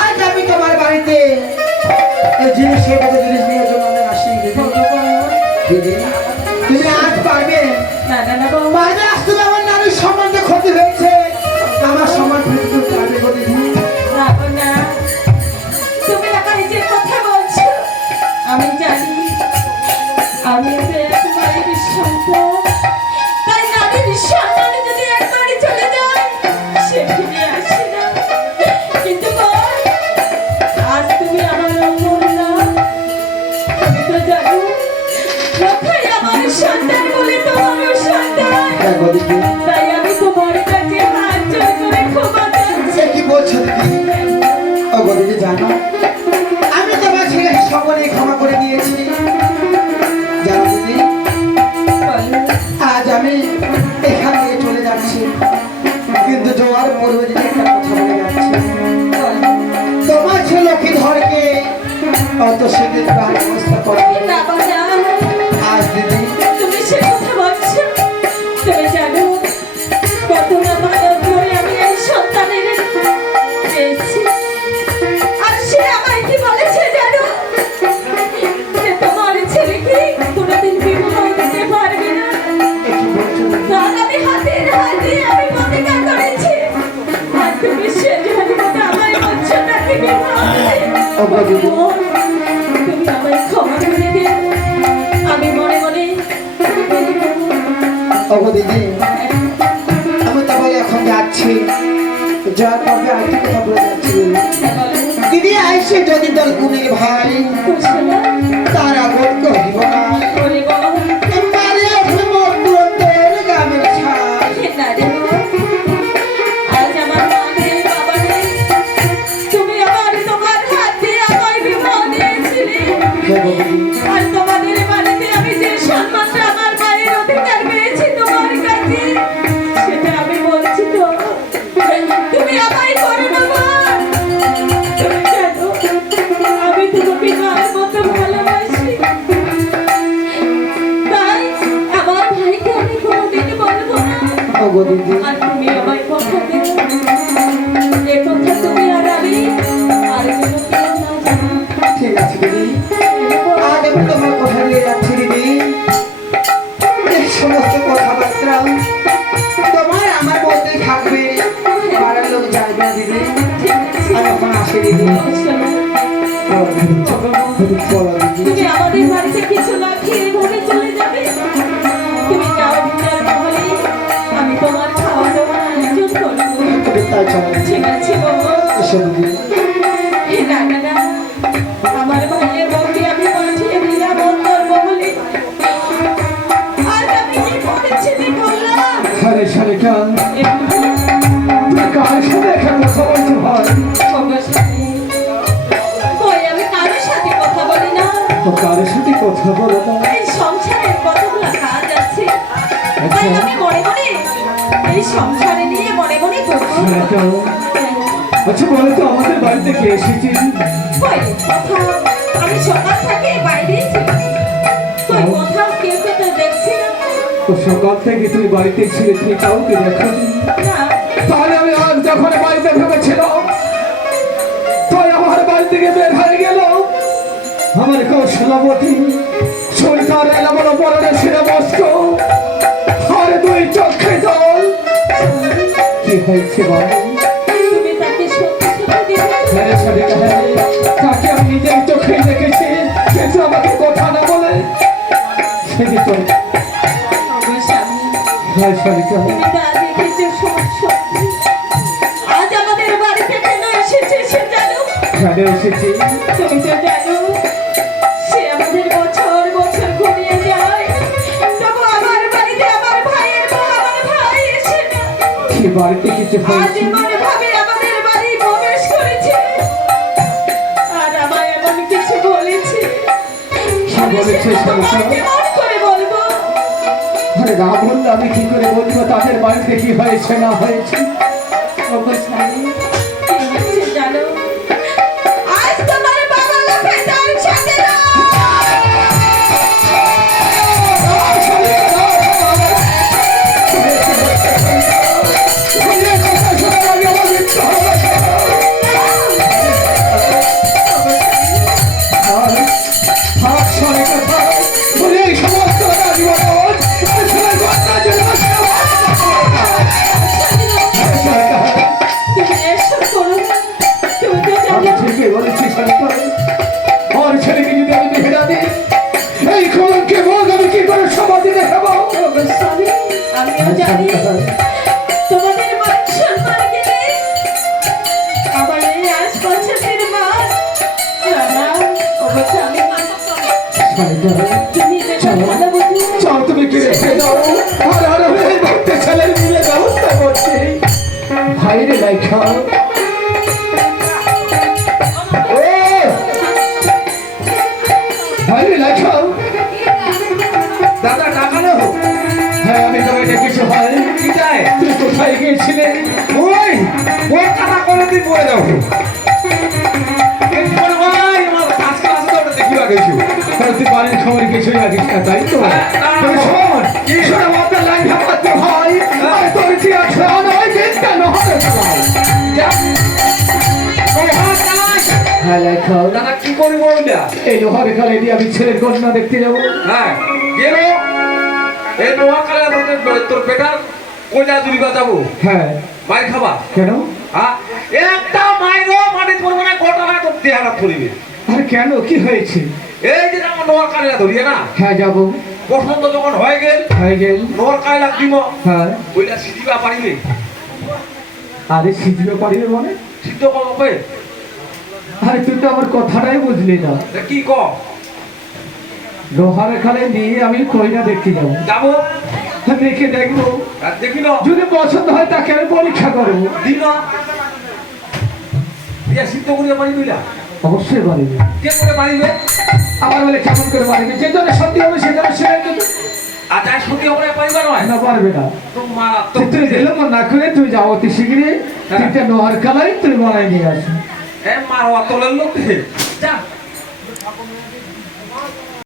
আজ আমি তোমার বাড়িতে এই জিনিস জিনিস নিয়ে জন্য আমি আসি দিদি। তুমি আজ পারবে বাইরে আসতে আমার নারীর সম্বন্ধে ক্ষতি হয়েছে, আমার সমান ফিরতে পারবে গো দিদি। তুমি একা যে কথা বলছো আমি জানি, আমি তোমার সম্পদ, তাই নারীর সম্মান যদি একবারই চলে যায় সে ফিরে আসে না। কিন্তু আজ তুমি আমার অমর না, তুমি তো জানো লোকাই আমার সন্তান বলে তোমারও সন্তান, তাই আমি তোমার কাছে হাত জোড় করে ক্ষমা চাচ্ছি। কি বলছো দিদি? ও গো দিদি জানো আমি তোমার ছেলে সকলে ক্ষমা করে দিয়েছি। জানো দিদি আজ আমি এখান থেকে চলে যাচ্ছি, কিন্তু যাওয়ার পূর্বে দিদি একটা কথা বলে যাচ্ছি। তোমার ছেলে কি ধরকে অত সেদিন প্রাণ অবস্থা করে আজ দিদি তুমি সে কথা বলছো, তুমি জানো কত না মানব করে আমি এই সন্তানের পেয়েছি, আর সে আমায় কি বলেছে জানো যে তোমার ছেলেকে কোনোদিন বিবাহ দিতে পারবে না। তার আমি হাতের হাতে আমি প্রতিজ্ঞা করেছি, আর তুমি সে মতো আমায় বলছো তাকে বিবাহ দিতে। তুমি আমায় ক্ষমা করে দিও, আমি মনে মনে ওগো দিদি আমি তবে এখন যাচ্ছি, যার পরে আরেকটি কথা বলে যাচ্ছি দিদি। আইসে যদি তোর গুণের ভাই তার আগর কহিব না, মারে ওঠে মোর তোর গামের ছাই। আজ আমার মা নেই, বাবা নেই, তুমি আবার তোমার হাত দিয়ে আমায় বিবাহ দিয়েছিলে, আর তোমাদের বাড়িতে আমি যে সম্মানটা আমার মায়ের অধিকার পেয়েছি তোমার কাছে সেটা আমি বলছি তো তুমি আমায় করে নেবা। তুমি জানো আমি তোমাকে মার মতো ভালোবাসি, তাই আমার ভাইকে আমি কোনোদিন বলবো না। ওগো দিদি আর তুমি আমায় কথা দিও এ কথা তুমি আর আমি আর কোনো কেউ না জানো। ঠিক আছে দিদি, আজ আমি তোমার কথা নিয়ে যাচ্ছি দিদি। এই সমস্ত কথাবার্তা তোমার আমার মধ্যে থাকবে, পাড়ার লোক জানবে না দিদি। আমি এখন আসি দিদি। চলো দিদি। তুমি আমাদের বাড়িতে কিছু না খেয়ে এভাবে চলে যাবে? তুমি যাও বিচার মহলে, আমি তোমার খাওয়া দাওয়ার আয়োজন করবো। তাই চলো ঠিক আছে বাবা। এসো দিদি। না না না, আমার ভাইয়ের বউকে আমি পাঠিয়ে দিলাম অন্তর মহলে, আর আমি কি করেছি বললাম আরে শালিকা তুই কার সাথে এখানে কথা বলছো ভাই? ওই আমি কারোর সাথে কথা বলি না, তো কার সাথে কথা বলো না? এই সংসারের কতগুলো কাজ আছে, তাই আমি মনে মনে এই সংসারে নিয়ে মনে মনে করবো। শালিকা, আচ্ছা বলো তো আমাদের বাড়িতে কে এসেছিস? ওই কথা আমি সকাল থেকে বাইরেই ছিলাম, ওই কোথাও কেউ তো দেখছি না। তো সকাল থেকে তুই বাড়িতে ছিলে, তুই কাউকে দেখানি? না, তাহলে আমি আজ যখন বাড়িতে ভেবেছিলাম তুই আমার বাড়ি থেকে বের হয়ে গেল, আমার কৌশলবতী সুলতান এলামন পরনে ছিঁড়ে বস্ত আর দুই চোখে জল। কি হয়েছে বাবু? তুমি তাকে সত্যি সত্যি দেখেছো? হ্যাঁ শালিকা, হ্যাঁ, তাকে আমি নিজের চোখে দেখেছি, কিন্তু আমাকে কথা না বলে সেটি তো আমার স্বামী, হ্যাঁ শালিকা, তুমি তা দেখেছো সত্যি। আজ আমাদের বাড়িতে কেন এসেছে সে জানো? কেন এসেছি? তুমি তো জানো সে আমাদের বছর বছর ঘুরিয়ে যায়, তবু আমার বাড়িতে আমার ভাইয়ের বউ আমার ভাই এসে না। কি বাড়িতে কিছু আজ হয়েছে? এমন ভাবে আমাদের বাড়ি প্রবেশ করেছে আর আমায় এমন কিছু বলেছে, আমি বলেছে সেটা শালিকা? তোমায় কেমন করে বলবো? আরে না বললে আমি কি করে বলবো তাদের বাড়িতে কি হয়েছে না হয়েছে? অবশ্যই কি হচ্ছে জানো? আজ তোমার বাবা লোকে তার সাথে না। শালিকা, পছন্দের মাছ দাদা অবশ্য আমি তুমি যেটা ভালো বুঝি চল তুমি কি রেখে দাও আর আর এই ভক্ত ছেলে মিলে ব্যবস্থা করছি ভাইরে লেখা ও ভাইরে লেখা দাদা টাকা নেবো হ্যাঁ আমি তো এটা কিছু হয় কি চাই তুই কোথায় গিয়েছিলে ওই ওর টাকা করে দিন পড়ে যাবো তুই বাড়ির খবর কিছুই রাখিস না তাই তো তুই শোন শোন আমাদের লাইন ভাবাতে হয় আর তোর কি আছে নয় চিন্তা নহলে হ্যাঁ লেখা দাদা কি করবো ওইটা এই লোহার কালে দিয়ে আমি ছেলের কন্যা দেখতে যাবো হ্যাঁ গেল এই নোয়াখালী তোর বেটার কোজা দুই বাজাবো হ্যাঁ মাই খাবা কেন হ্যাঁ একটা মাইরো মাটি পড়বো না গোটা না তোর দেহারা ধরিবে আর কেন কি হয়েছে এই যে আমার নোয়াখালীরা ধরিয়ে না হ্যাঁ যাবো বসন্ত যখন হয়ে গেল হয়ে গেল নোয়াখালী দিব হ্যাঁ ওইটা সিটিবা পারিবে আরে সিজবে পারিবে মানে সিদ্ধ কবে আরে তুই তো আমার কথাটাই বুঝলি না কি ক লোহার খালে নিয়ে আমি কইনা দেখতে যাবো যাবো দেখে দেখবো আর দেখি না যদি পছন্দ হয় তাকে আমি পরীক্ষা করবো দিন ইয়া সিদ্ধ করিয়া পারিবে না অবশ্যই পারিবে কে করে পারিবে আমার বলে কেমন করে পারিবে যে জন্য সত্যি হবে সে জন্য সে আর যাই সত্যি করে পারিবে নয় না পারবে না তো মারাত্মক তুই দিলাম না করে তুই যাও অতি শীঘ্রই তিনটা লোহার কালাই তুই বানাই নিয়ে আসবি এ মারোয়া তোলের লোক যা